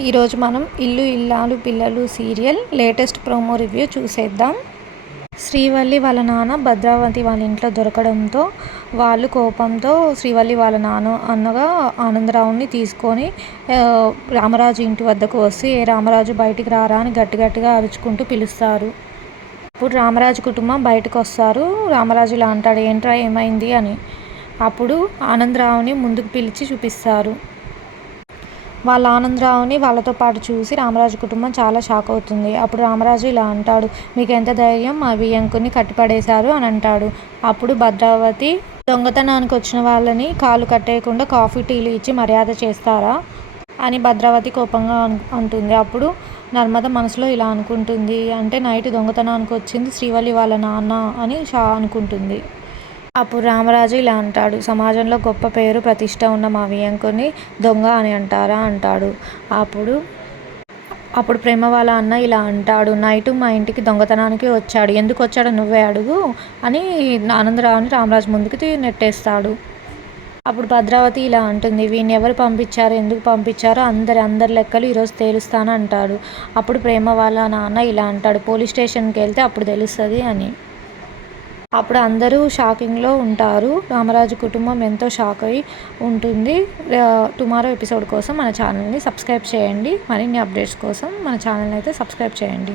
ఈరోజు మనం ఇల్లు ఇల్లాలు పిల్లలు సీరియల్ లేటెస్ట్ ప్రోమో రివ్యూ చూసేద్దాం. శ్రీవల్లి వాళ్ళ నాన్న భద్రావతి వాళ్ళ ఇంట్లో దొరకడంతో వాళ్ళు కోపంతో శ్రీవల్లి వాళ్ళ నాన్న అన్నగా ఆనందరావుని తీసుకొని రామరాజు ఇంటి వద్దకు వస్తే రామరాజు బయటికి రారా అని గట్టిగా అరుచుకుంటూ పిలుస్తారు. అప్పుడు రామరాజు కుటుంబం బయటకు వస్తారు. రామరాజు ఇలా అంటాడు, ఏంట్రా ఏమైంది అని. అప్పుడు ఆనందరావుని ముందుకు పిలిచి చూపిస్తారు. వాళ్ళ ఆనందరావుని వాళ్ళతో పాటు చూసి రామరాజు కుటుంబం చాలా షాక్ అవుతుంది. అప్పుడు రామరాజు ఇలా అంటాడు, మీకు ఎంత ధైర్యం, మా వియ్యంకుని కట్టిపడేశారు అని అంటాడు. అప్పుడు భద్రావతి, దొంగతనానికి వచ్చిన వాళ్ళని కాళ్ళు కట్టేయకుండా కాఫీ టీలు ఇచ్చి మర్యాద చేస్తారా అని భద్రావతి కోపంగా అంటుంది. అప్పుడు నర్మద మనసులో ఇలా అనుకుంటుంది, అంటే నైట్ దొంగతనానికి వచ్చింది శ్రీవల్లి వాళ్ళ నాన్న అని అనుకుంటుంది. అప్పుడు రామరాజు ఇలా అంటాడు, సమాజంలో గొప్ప పేరు ప్రతిష్ట ఉన్న మా వియ్యంకుని దొంగ అని అంటారా అంటాడు. అప్పుడు ప్రేమ వాళ్ళ అన్న ఇలా అంటాడు, నైట్ మా ఇంటికి దొంగతనానికి వచ్చాడు, ఎందుకు వచ్చాడో నువ్వే అడుగు అని ఆనందరావుని రామరాజు ముందుకు నెట్టేస్తాడు. అప్పుడు భద్రావతి ఇలా అంటుంది, వీడిని ఎవరు పంపించారు, ఎందుకు పంపించారో అందరి లెక్కలు ఈరోజు తేలుస్తాను అంటాడు. అప్పుడు ప్రేమ వాళ్ళ నాన్న ఇలా అంటాడు, పోలీస్ స్టేషన్కి వెళ్తే అప్పుడు తెలుస్తుంది అని. అప్పుడు అందరూ షాకింగ్లో ఉంటారు. రామరాజు కుటుంబం ఎంతో షాక్ అయి ఉంటుంది. టుమారో ఎపిసోడ్ కోసం మన ఛానల్ని సబ్స్క్రైబ్ చేయండి. మరిన్ని అప్డేట్స్ కోసం మన ఛానల్ని అయితే సబ్స్క్రైబ్ చేయండి.